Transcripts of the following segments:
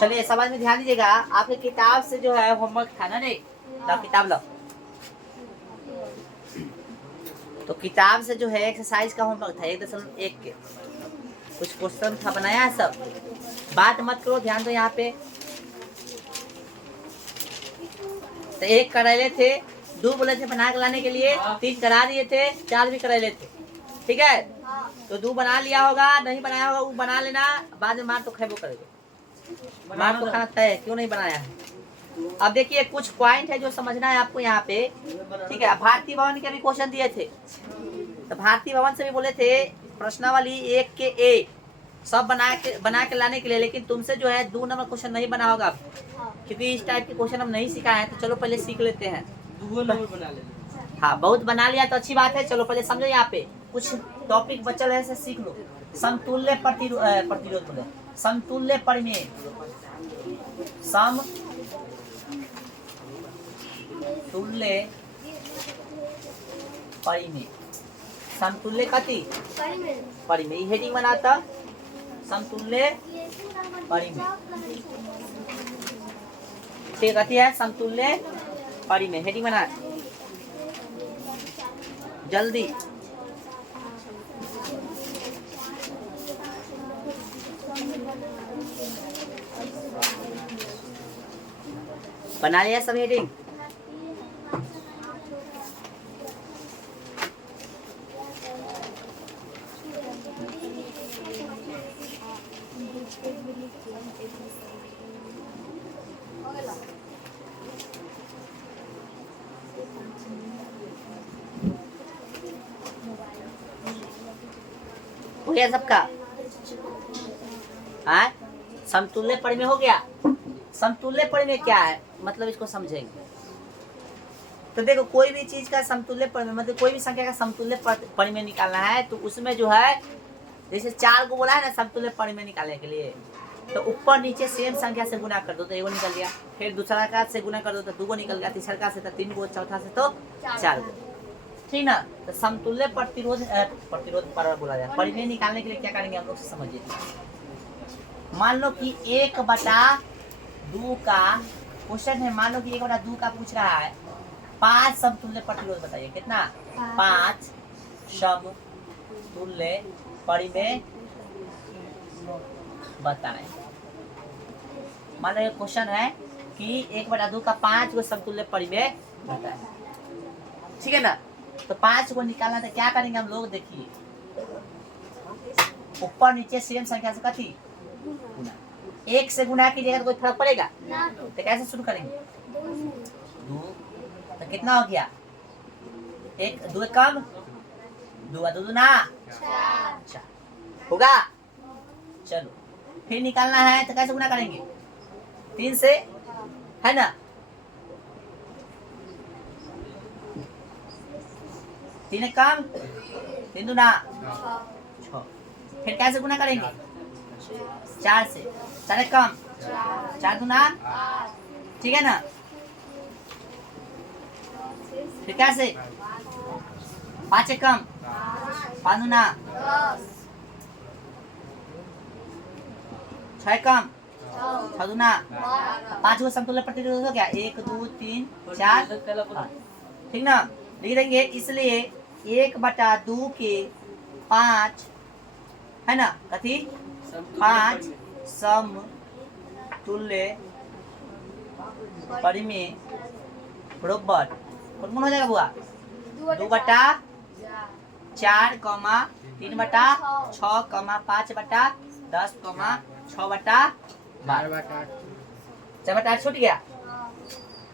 चलिए सवाल में ध्यान दीजिएगा, आपके किताब से जो है होमवर्क था ना, नहीं लो किताब लो। तो किताब से जो है एक्सरसाइज का होमवर्क था 1.1 के कुछ क्वेश्चन था बनाया है सब। बात मत करो, ध्यान दो यहाँ पे। तो 1 करेले थे, 2 बोले थे बना के लाने के लिए, 3 करा दिए थे, 4 भी करेले थे, ठीक है। तो 2 बना लिया होगा, नहीं बनाया होगा वो बना लेना, बाद में मार तो खेबो करेगा, मार तो खाना तय है, क्यों नहीं बनाया है। अब देखिए कुछ पॉइंट है जो समझना है आपको यहाँ पे, ठीक है। भारतीय भवन के भी क्वेश्चन दिए थे, तो भारतीय भवन से भी बोले थे प्रश्नावली 1 के A सब बना के लाने के लिए, लेकिन तुमसे जो है 2 नंबर क्वेश्चन नहीं बना होगा, क्योंकि इस टाइप के क्वेश्चन हम नहीं सिखाए हैं। तो चलो पहले सीख लेते हैं। 2 नंबर बना लेते। हाँ, बहुत बना लिया तो अच्छी बात है। चलो पहले समझो, यहाँ पे कुछ टॉपिक बचल है, सीख लो। समतुल्य प्रतिरोध बोले, समतुल्य परिमेय, समतुल्य परिमेय, समतुल्य कति परिमेय, हेडिंग बनाता समतुल्य परिमेय, ठीक कति है समतुल्य परिमेय, हेडिंग बना जल्दी। बना लिया सब हेडिंग? हो गया सबका? हाँ, समतुल्य परिमेय हो गया। समतुल्य परिमेय क्या है, मतलब इसको समझेंगे। तो देखो कोई भी चीज का समतुल्य परिमेय मतलब कोई भी संख्या का समतुल्य परिमेय निकालना है, तो उसमें जो है जैसे 4 को बोला है ना समतुल्य परिमेय निकालने के लिए, तो ऊपर नीचे सेम संख्या से गुना कर दो तो 1 निकल गया, फिर दूसरा का से गुना कर दो तो 2 निकल गया, तीसरा का से तो 3 चौथा से तो 4, ठीक ना। तो समतुल्य प्रतिरोध पर बोला जाए परिमेय निकालने के लिए क्या करेंगे हम लोग, समझिए। मान लो कि 1/2 का क्वेश्चन है, मान लो कि 1/2 का पूछ रहा है, 5 समतुल्य प्रतिरोध बताइए, कितना? 5 समतुल्य परिमेय बताएं। मान लो क्वेश्चन है कि 1/2 का 5 गो समतुल्य परिमेय बताएं, ठीक है ना। तो 5 को निकालना तो क्या करेंगे हम लोग, देखिए ऊपर नीचे सेम संख्या से कथी गुना, 1 से गुना कीजिएगा तो कोई फर्क पड़ेगा? तो कैसे शुरू करेंगे? 2 तो कितना हो गया, 1 2 कम 2 दूना 4 होगा। चलो फिर निकालना है तो कैसे गुना करेंगे, 3 से, है ना। 3 कम 3 दूना 6, फिर कैसे गुना करेंगे, 4 से, 4 कम 4 दूना, ठीक है ना। फिर कैसे, 5 कम 5 दूना 6 कम 6 दूना 5 को समतुल्य प्रतिरोध हो गया, 1 2 3 4, ठीक ना। लिख देंगे, इसलिए 1/2 के 5, है ना, कथी 5 समतुल्य परिमेय बराबर कौन हो जाएगा बुआ, 2/4, 3/6, 5/10, 6/12, 4/8 छूट गया।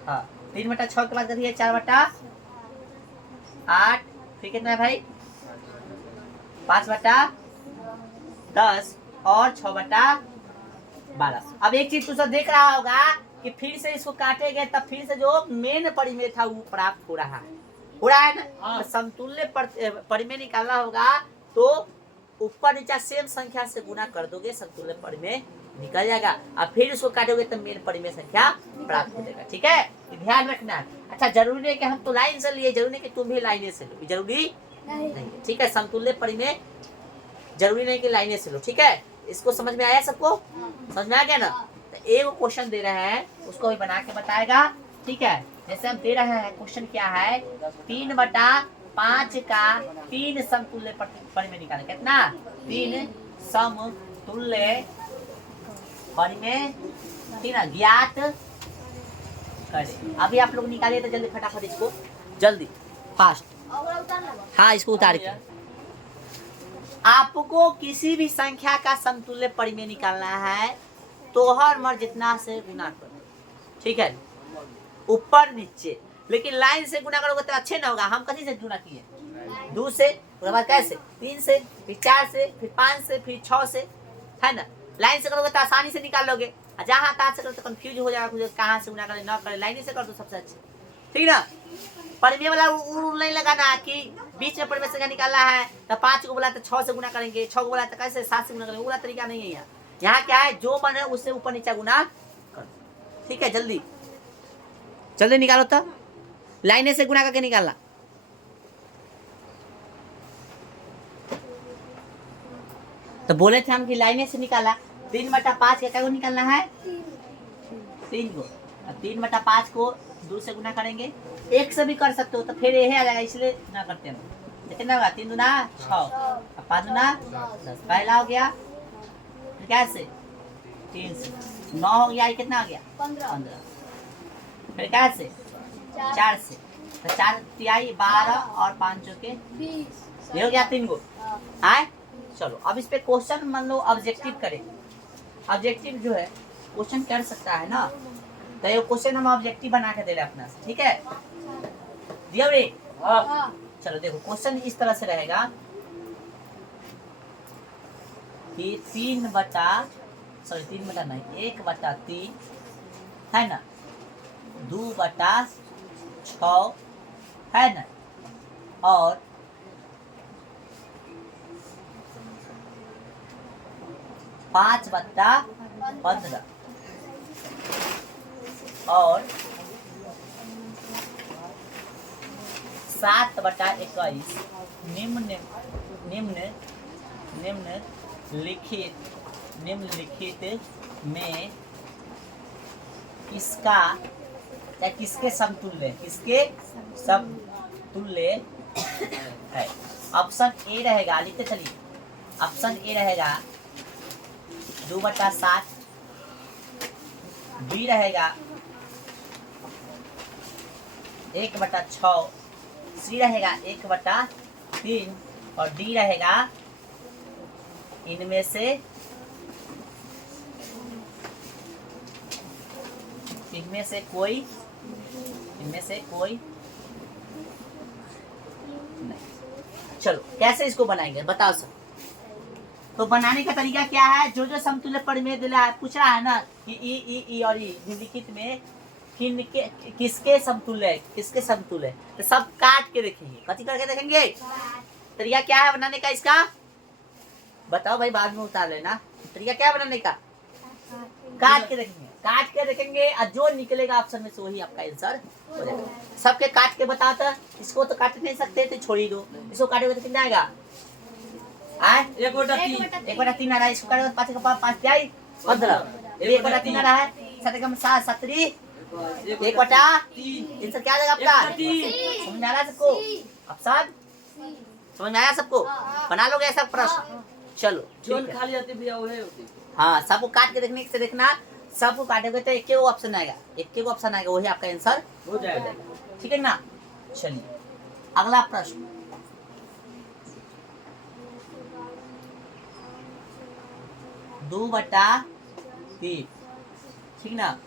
हाँ, 3/6 के बाद करिए 4/8, फिर कितना है भाई 5/10 और 6/12। अब एक चीज तू सब देख रहा होगा कि फिर से इसको काटेंगे तब फिर से जो मेन परिमेय था वो प्राप्त हो रहा है ना। तो समतुल्य परिमेय निकालना होगा तो ऊपर नीचे सेम संख्या से गुना कर दोगे, समतुल्य परिमेय निकल जाएगा। अब फिर उसको काटोगे तो मेन परिमेय संख्या प्राप्त हो जाएगा, ठीक है, ध्यान रखना। अच्छा, जरूरी नहीं कि हम तो लाइन से लिए, जरूरी नहीं कि तुम भी लाइने से लो, जरूरी नहीं, ठीक है। समतुल्य परिमेय जरूरी नहीं कि लाइने से लो, ठीक है। इसको समझ में आया सबको? समझ में आ गया ना। तो एक क्वेश्चन दे रहे हैं उसको भी बना के बताएगा, ठीक है। जैसे हम दे रहे हैं क्वेश्चन क्या है, 3/5 का 3 समतुल्य परिमेय निकालें। कितना? 3 समतुल्य परिमेय 3 ज्ञात करें। अभी आप लोग निकालिए तो जल्दी फटाफट इसको, जल्दी फास्ट। हाँ इसको उतार के आपको किसी भी संख्या का समतुल्य परिमेय निकालना है तो हर मर जितना से गुना करो, ठीक है, ऊपर नीचे। लेकिन लाइन से गुना करोगे तो अच्छे ना होगा। हम कहीं से गुना किए? 2 से, उसके बाद कैसे 3 से, फिर 4 से, फिर 5 से, फिर 6 से, है ना। लाइन से करोगे तो आसानी से निकाल लोगे, जहाँ तहाँ से करो तो कंफ्यूज हो जाएगा, कहाँ से गुना करें ना करें। लाइन से कर दो सबसे अच्छे, ठीक ना। परिमेय वाला रूल नहीं लगाना कि बीच में परिमेय संख्या निकालना है तो 5 को बोला तो 6 से गुना करेंगे, 6 को बोला तो कैसे 7 से गुना करेंगे, वो तरीका नहीं है यहाँ। यहाँ क्या है, जो बने उससे ऊपर नीचे गुना कर, ठीक है। जल्दी जल्दी निकालो तो, लाइने से गुना करके निकालना। तो बोले थे हम कि लाइने से निकाला। 3/5 का क्या को निकालना है? 3 को। 3/5 को 2 से गुना करेंगे, 1 से भी कर सकते हो तो फिर यही आ जाएगा, इसलिए गुना करते हैं। कितना होगा? 3 दूना 6, 5 दूना 10, पहला हो गया। फिर कैसे 3 से 9 हो गया, ये कितना हो गया? 15। फिर कैसे 4 से, तो 4 तिहाई 12 और 5 चौके 20, ये हो गया 3 गो। आए चलो अब इस पे क्वेश्चन मान लो ऑब्जेक्टिव करें। ऑब्जेक्टिव जो है क्वेश्चन कर सकता है ना, तो ये क्वेश्चन हम ऑब्जेक्टिव बना के दे रहे हैं अपना से, ठीक है। दिया रे? चलो देखो क्वेश्चन इस तरह से रहेगा कि 1/3 है ना, 2/6 है ना, और 5/15 और 7/21 निम्नलिखित में किसका या किसके समतुल्य है। ऑप्शन ए रहेगा, लिखते चलिए। ऑप्शन ए रहेगा 2/7, बी रहेगा 1/6, सी रहेगा 1/3 और डी रहेगा इनमें कोई नहीं। चलो कैसे इसको बनाएंगे बताओ सब। तो बनाने का तरीका क्या है, जो जो समतुल्य परिमेय दिला है, पूछ रहा है ना कि ई और ई निम्नलिखित में किसके समतुल्य है, तो सब काट के देखेंगे। कथी करके देखेंगे? तरीका क्या है बनाने का इसका बताओ भाई, बाद में उतार लेना। तरीका क्या है बनाने का? काट के देखेंगे और जो निकलेगा ऑप्शन में से वही आपका आंसर हो जाएगा। सबके काट के बताता, इसको तो काट नहीं सकते तो छोड़ ही दो। इसको काटेगा तो कितना आएगा? 1/3 आ रहा है। इसको काटेगा 5 का 5 क्या 15, 1/3 आ रहा है। 7 का 7 7 1/3 आंसर क्या आ जाएगा आपका? समझ में आ रहा है सबको? ऑप्शन समझ में आया सबको? बना लोगे ऐसा प्रश्न? चलो खाली जाती भैया वो है होती। हाँ सबको काट के देखने से देखना, सबको काटेंगे तो एक ऑप्शन आएगा, वही आपका आंसर हो जाएगा, ठीक है ना। चलिए अगला प्रश्न, दो बटा तीन, ठीक ना,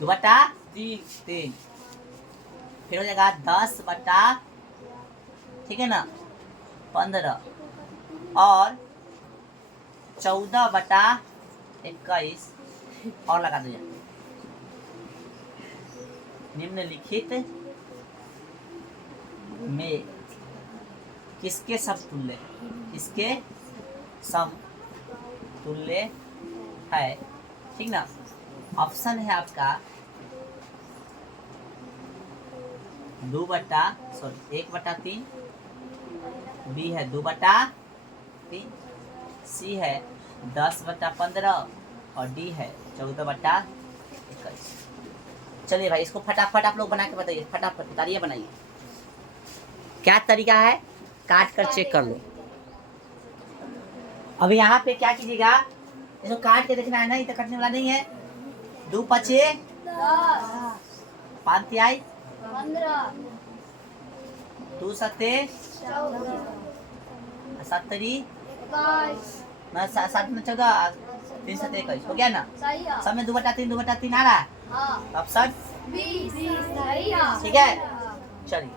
2/3, फिर हो जाएगा 10/, ठीक है ना, 15 और 14/21 और लगा दो। निम्नलिखित में किसके समतुल्य है, ठीक ना। ऑप्शन है आपका 1/3, बी है 2/3, सी है 10/15 और डी है 14/21। चलिए भाई इसको फटाफट आप लोग बना के बताइए, फटाफट उतारिए बनाइए। क्या तरीका है, काट कर चेक कर लो। अब यहाँ पे क्या कीजिएगा, इसको काट के देखना है ना, इतना कटने वाला नहीं है। 2 5 5 तिहाई 2 7 7 7 14 3 7 21 हो गया ना। सब में 2/3 आ रहा है। ऑप्शन ठीक है। चलिए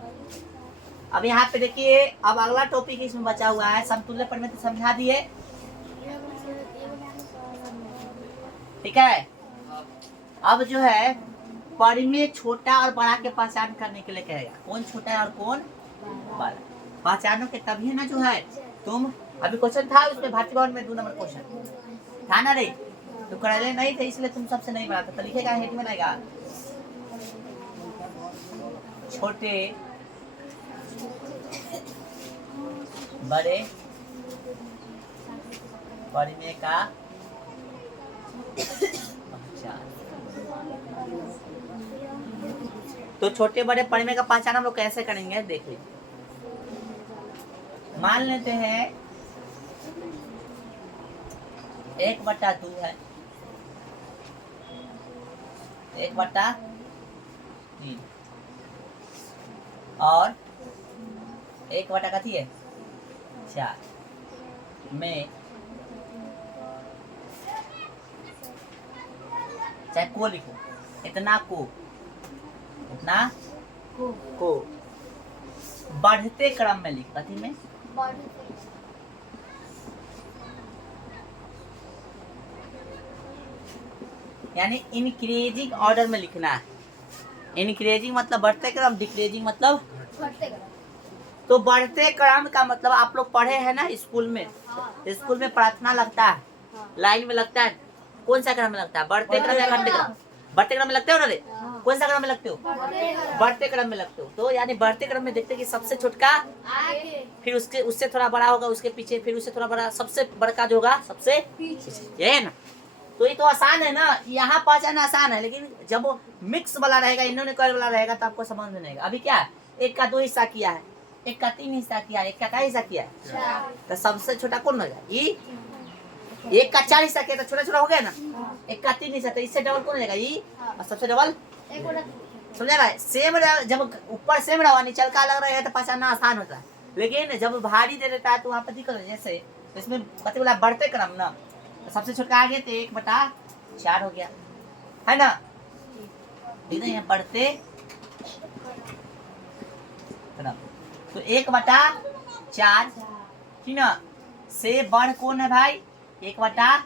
अब यहाँ पे देखिए, अब अगला टॉपिक इसमें बचा हुआ है समतुल्य परिमेय, तो समझा दिए, ठीक है। अब जो है परिमेय छोटा और बड़ा के पहचान करने के लिए कहेगा, कौन छोटा है और कौन बड़ा, पहचानो के तभी ना जो है तुम। अभी क्वेश्चन था उसमें भारतीय भवन में 2 नंबर क्वेश्चन था ना रे, तो कराले नहीं थे इसलिए तुम सबसे नहीं बनाता, तो लिखेगा हेड में आएगा छोटे बड़े परिमेय का पहचान। तो छोटे बड़े परिमेय का पहचान हम लोग कैसे करेंगे, देखिए। मान लेते हैं 1/2 है, 1/3 और 1/4 में चाहे को लिखो, इतना को बढ़ते क्रम में लिख, कथी में यानी इंक्रीजिंग ऑर्डर में लिखना है। इंक्रीजिंग मतलब बढ़ते क्रम, डिक्रीजिंग मतलब तो बढ़ते क्रम का मतलब आप लोग पढ़े हैं ना स्कूल में, स्कूल में प्रार्थना लगता है, लाइन में लगता है, कौन सा क्रम में लगता है, बढ़ते क्रम या घटते क्रम? बढ़ते क्रम में लगते हो ना रे, कौन सा क्रम में लगते हो, बढ़ते क्रम में लगते हो। तो यानी बढ़ते क्रम में देखते कि सबसे छोटका, फिर उससे थोड़ा बड़ा होगा, उसके पीछे, फिर उससे थोड़ा बड़ा, सबसे बड़का जो होगा सबसे पीछे, ये है ना। तो ये तो आसान है ना, यहाँ पहचान आसान है, लेकिन जब वो मिक्स वाला रहेगा, इन्होंने कॉइल वाला रहेगा, तो आपको समझ में नहीं आएगा। अभी क्या है, 1 का 2 हिस्सा किया है, 1 का 3 हिस्सा किया है, 1 का क्या हिस्सा किया है, तो सबसे छोटा कौन होगा, ये 1 का 4 हिस्सा किया तो छोटा छोटा हो गया ना, 1 का 3 हिस्सा, तो इससे डबल कौन रहेगा, ये, और सबसे डबल, समझा रहा है। सेम जब ऊपर सेम रहा, नीचे का अलग रहेगा तो पहचानना आसान होता है, लेकिन जब भारी दे देता है तो वहाँ पर दिक्कत है। जैसे इसमें पता बोला बढ़ते क्रम ना, तो सबसे छोटा आ गया तो 1/4 हो गया, है ना, ठीक है, बढ़ते क्रम तो 1/4, ठीक ना। से बढ़ कौन है भाई, 1/3,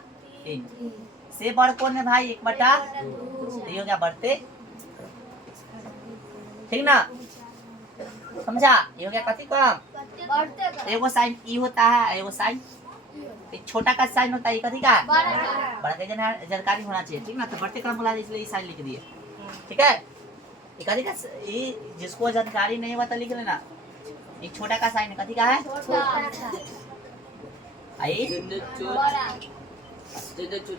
से बढ़ कौन है भाई, 1/2, ये हो गया बढ़ते, ठीक ना, समझा। ये हो गया कथी क्रम, एगो साइन ई होता है, एगो साइन एक छोटा का साइन होता है, ये कथी का बड़ा का जानकारी होना चाहिए, ठीक ना। तो बढ़ते क्रम बोला इसलिए ये साइन लिख दिए, ठीक है। ये कथी का, ये जिसको जानकारी नहीं होता लिख लेना, एक छोटा का साइन कथी का है,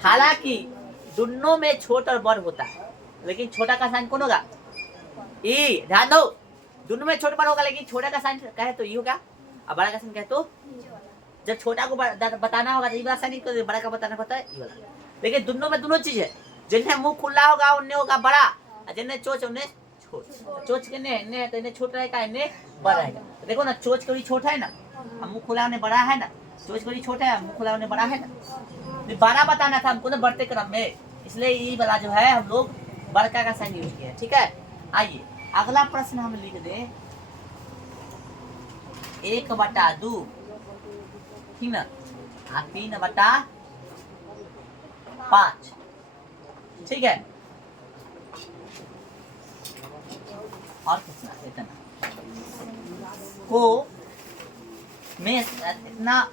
हालांकि दोनों में छोटा और बड़ होता है, लेकिन छोटा का साइन कौन होगा, ई, ध्यान दो, दोनों में छोटा बड़ होगा, लेकिन छोटा का साइन कहे तो ई होगा, और बड़ा का साइन कहे तो, जब छोटा को बताना होगा तो ये वाला साइन, बड़ा का बताना होता है ये वाला। लेकिन दोनों में दोनों चीज है, जिन्हें मुंह खुला होगा उन्हें होगा बड़ा, और जिन्हें चोच उन्हें छोट। चोच के ने तो इन्हें छोटा रहेगा, इन्हें बड़ा रहेगा। तो देखो ना, चोच के लिए छोटा है ना, मुंह खुला उन्हें बड़ा है ना, चोच के लिए छोटा है, मुंह खुला उन्हें बड़ा है ना। तो बड़ा बताना था हमको ना बढ़ते क्रम में, इसलिए ये वाला जो है हम लोग बड़का का साइन यूज किया है, ठीक है। आइए अगला प्रश्न हम लिख दे 1/2, ठीक ना, 3/5, ठीक है। और कितना, इतना को में इतना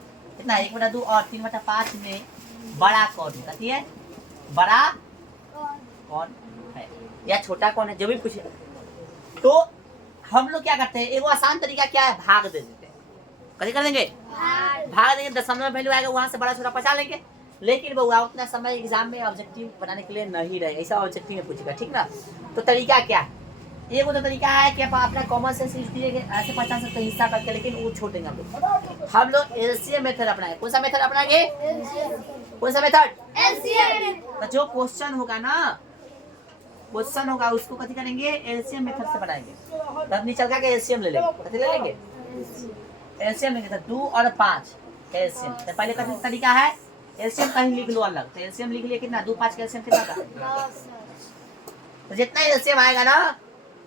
1/2 और 3/5 में बड़ा कौन है, कथी है, बड़ा कौन है या छोटा कौन है, जो भी पूछे। तो हम लोग क्या करते हैं, एक आसान तरीका क्या है, भाग दे देते हैं। कथी कर देंगे, भाग देंगे, दशमलव वैल्यू आएगा, वहां से बड़ा छोटा पहचान लेंगे। लेकिन बउआ उतना समय एग्जाम में ऑब्जेक्टिव बनाने के लिए नहीं रहे, ऐसा ऑब्जेक्टिव में पूछेगा, ठीक ना। तो तरीका क्या है, एक तो तरीका है कि आप अपना कॉमन सेंस यूज कीजिए, ऐसे पहचान सकते हैं हिस्सा करके, लेकिन वो छोड़ेंगे हम लोग एलसीएम मेथड अपनाएंगे। कौन सा मेथड अपनाएंगे? कौन सा मेथड? एलसीएम। तो जो क्वेश्चन होगा ना, क्वेश्चन होगा उसको कथी करेंगे? एलसीएम मेथड से बनाएंगे। तब निचल का एलसीएम ले लेंगे, कथी ले लेंगे? एलसीएम लेंगे। तो 2 और 5 एलसीएम। तो पहले कथी तरीका है? एलसीएम कहीं लिख लो अलग। तो एलसीएम लिख लिया कितना? 2 5 का एलसीएम कितना था? तो जितना एलसीएम आएगा ना,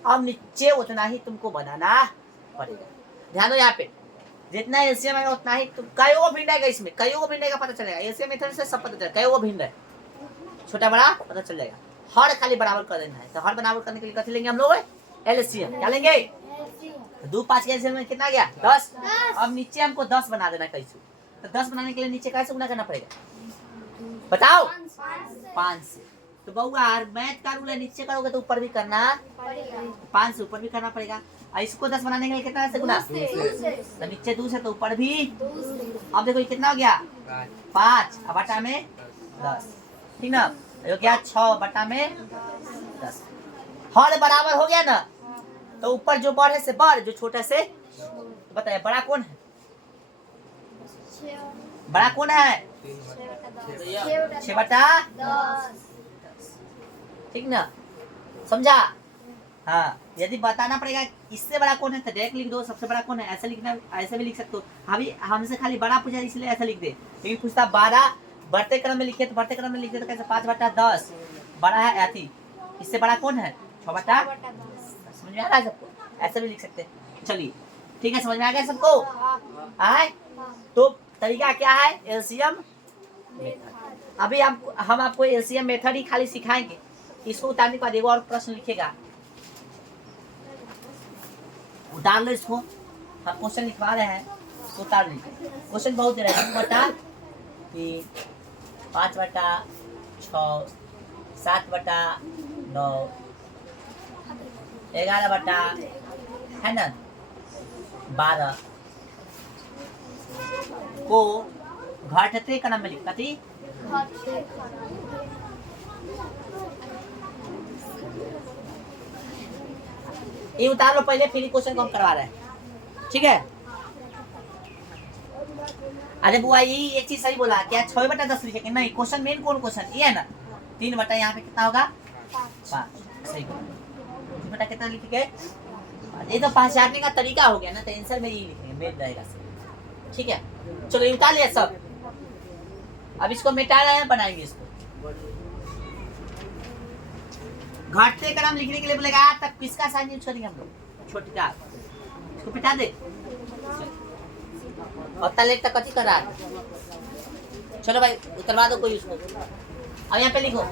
अब नीचे उतना ही तुमको बनाना पड़ेगा। ध्यान दो यहाँ पे, जितना एलसीएम आएगा उतना ही तुम कई वो भिन्न आएगा, इसमें कई वो भिन्न का पता चलेगा। एलसीएम मेथड से सब पता चलेगा कई वो भिन्न है, छोटा बड़ा पता चल जाएगा। हर खाली बराबर कर देना है। तो हर बराबर करने के लिए कथी लेंगे हम लोग? एलसीएम। क्या लेंगे? 2 5 के एलसीएम में कितना गया? 10। अब नीचे हमको 10 बना देना कैसे? तो 10 बनाने के लिए नीचे कैसे गुना करना पड़ेगा बताओ? 5 से। तो बउआ मैथ का रूल है, नीचे करोगे तो ऊपर भी करना, 5 से ऊपर भी करना पड़ेगा। और इसको 10 बनाने के लिए कितना से गुना? तो नीचे 2 से, तो ऊपर भी। अब देखो ये कितना हो गया? 5 अब बटा में 10, ठीक ना। ये क्या? 6 बटा में 10। हर बराबर हो गया ना, तो ऊपर जो बड़ से बड़, जो छोटा से बताइए बड़ा कौन है? बड़ा कौन है? 6 बटा 10, ठीक ना, समझा? हाँ, यदि बताना पड़ेगा इससे बड़ा कौन है तो डायरेक्ट लिख दो, सबसे बड़ा कौन है ऐसे लिखना, ऐसे भी लिख सकते हो। अभी हमसे खाली बड़ा पूछा इसलिए ऐसा लिख दे, लेकिन पूछता 12 बढ़ते क्रम में लिखे तो बढ़ते क्रम में लिखे तो कैसे? 5 बटा 10 बड़ा है अति, इससे बड़ा कौन है? 6 बटा 10। समझ में आ रहा है सबको? ऐसे भी लिख सकते हैं। चलिए ठीक है, समझ में आ गया सबको? आए तो तरीका क्या है? LCM method. अभी हम आपको एलसीएम मेथड ही खाली सिखाएंगे। इसको उतारने के बाद एक और प्रश्न लिखेगा, उतार लो इसको। हम क्वेश्चन लिखवा रहे हैं तो उतार लीजिए। क्वेश्चन बहुत दे रहा है, 2 बटा 3, 5 बटा 6, 7 बटा 9, 11 बटा है ना 12 को घटते क्रम में लिखा थी। ये उतार लो पहले, फिर क्वेश्चन को हम करवा रहे हैं, ठीक है। अरे बुआ ये एक चीज सही बोला, क्या 6 बटा 10 लिखे? नहीं, क्वेश्चन मेन कौन क्वेश्चन ये है ना। 3 बटा यहाँ पे कितना होगा? 5। सही बोला। 3 बटा कितना लिखेंगे? ये तो पहचानने का तरीका हो गया ना, तो आंसर में यही लिखेंगे, मेन रहेगा सही, ठीक है। चलो ये उतार लिया सब। अब इसको मिटा रहे हैं, बनाएंगे इसको। घटते क्रम लिखने के लिए बोलेगा तब किसका साइन यूज करेंगे हम लोग? छोटी का। इसको पिटा दे और तलेट तक कथी कर रहा है? चलो भाई उतरवा दो कोई उसको। अब यहाँ पे लिखो,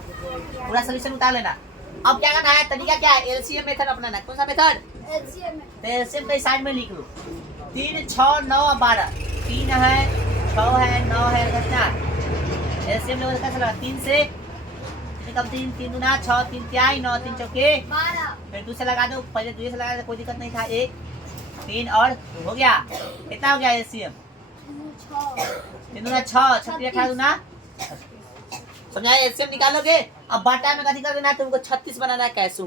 पूरा सोल्यूशन उतार लेना। अब क्या करना है? तरीका क्या है? एलसीएम मेथड अपनाना। कौन सा मेथड? एलसीएम के साइड में लिख लो। 3 6 9 12। 3 है, 6 है, 9 है, कितना? एलसीएम लेवल कैसा लगा? 3 से कम 3 3 दूना 6, 3 तिहाई 9, 3 चौके 12। फिर दूसरे लगा दो, पहले दूसरे से लगा दो, कोई दिक्कत नहीं था। 1 3 और हो गया। कितना हो गया एलसीएम? 3 दूना 6, 36 18 दूना। समझा? एलसीएम निकालोगे। अब बटा में कथी कर देना है? तुमको 36 बनाना है। कैसे?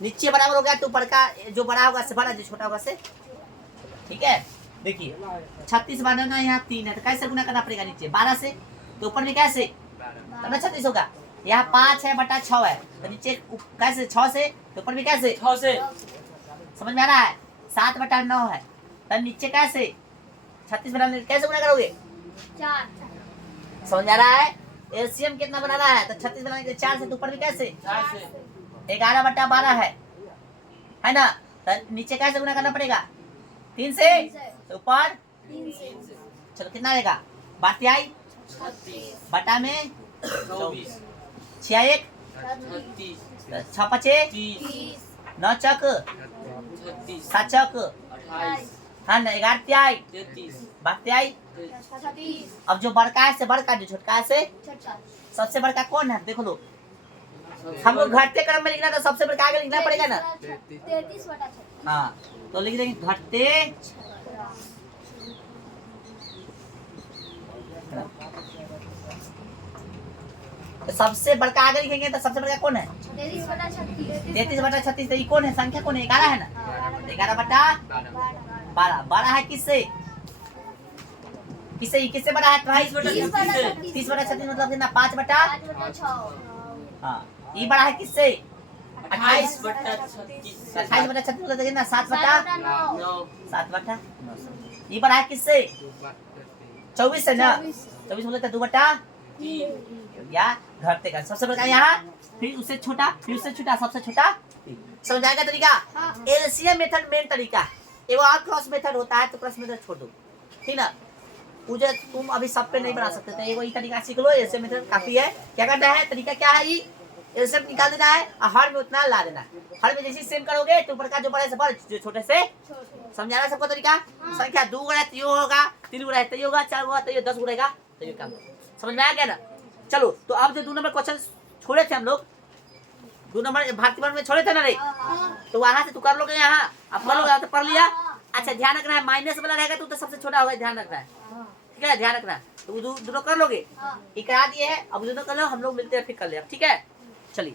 नीचे बराबर हो गया तो ऊपर का जो बड़ा होगा से बड़ा, जो छोटा होगा से, ठीक है। देखिए 36 बनाना है, यहाँ 3 है तो कैसे गुना करना पड़ेगा? नीचे 12 से, तो ऊपर में कैसे? तब ना 36 होगा। यहाँ 5 है बटा 6 है, तो नीचे कैसे? 6 से, तो ऊपर भी कैसे? 6 से। समझ में आ रहा है? 7 बटा 9 है, तो नीचे कैसे? 36 बनाने कैसे गुना करोगे? 4। समझ आ रहा है? एलसीएम कितना बनाना है? तो 36 बनाने के लिए 4 से, तो ऊपर भी कैसे? 4 से। 11 बटा 12 है ना। तो नीचे कैसे गुना करना पड़ेगा? 3 से, तो ऊपर 3 से। चलो कितना रहेगा? बातियाई 36 बटा में 24 6 1 36 6 5 30 9 चक 36 7 चक 28 हाँ ना 11 तिहाई 33 बातियाई। 36। अब जो बड़का है से बड़का, जो छोटका है से 36। सबसे बड़का कौन है? देखो लो, हमको घटते क्रम में लिखना, तो सबसे बड़का आगे लिखना पड़ेगा ना। 33 बटा 36। हाँ तो लिख देंगे घटते तो सबसे बड़का आगे लिखेंगे तो सबसे बड़का कौन है? 33 बटा 36 33 बटा 36। तो ये कौन है? संख्या कौन है? 11 है ना। 11 बटा 12। बड़ा है किससे? किससे? किससे बड़ा है? 22 बटा 30 बटा 36 36 30 बटा 36 मतलब कितना? 5 बटा 5 बटा 6 हाँ। ये बड़ा है किससे? 28 बटा 36 28 बटा 36 मतलब कितना? 7 बटा 9 9 7 बटा 9। ये बड़ा है किससे? 24 है ना। 24 बोले तो 2 बटा 3 या घटते का सबसे बड़ा यहाँ, फिर उससे छोटा, फिर उससे छोटा, सबसे छोटा। समझाएगा तरीका? एलसीएम मेथड मेन तरीका है। एगो और क्रॉस मेथड होता है तो क्रॉस मेथड छोड़ दो, ठीक ना। मुझे तुम अभी सब पे नहीं बना सकते थे, एगो ये तरीका सीख लो। एलसीएम मेथड काफी है। क्या करना है? तरीका क्या है? ये एलसीएम निकाल देना है और हर में उतना ला देना है। हर में जैसे सेम करोगे तो ऊपर का जो बड़े से बड़ा, जो छोटे से। समझाना सबको तरीका? संख्या 2 गुणा तो ये होगा, 3 गुणा तो ये होगा, 4 गुणा तो ये, 10 गुणा का तो ये काम। समझ में आ गया ना? चलो तो अब जो 2 नंबर क्वेश्चन छोड़े थे हम लोग, 2 नंबर भारतीय वर्ग में छोड़े थे ना रे, तो वहां से तू कर लोगे। यहाँ अब कर लोगे तो पढ़ लिया। अच्छा ध्यान रखना है, माइनस वाला रहेगा तो सबसे छोटा होगा, ध्यान रखना है, ठीक है? ध्यान रखना है। तो दोनों कर लोगे, ये करा दिए है। अब दोनों कर लो, हम लोग मिलते हैं फिर कर ले। ठीक है, चलिए।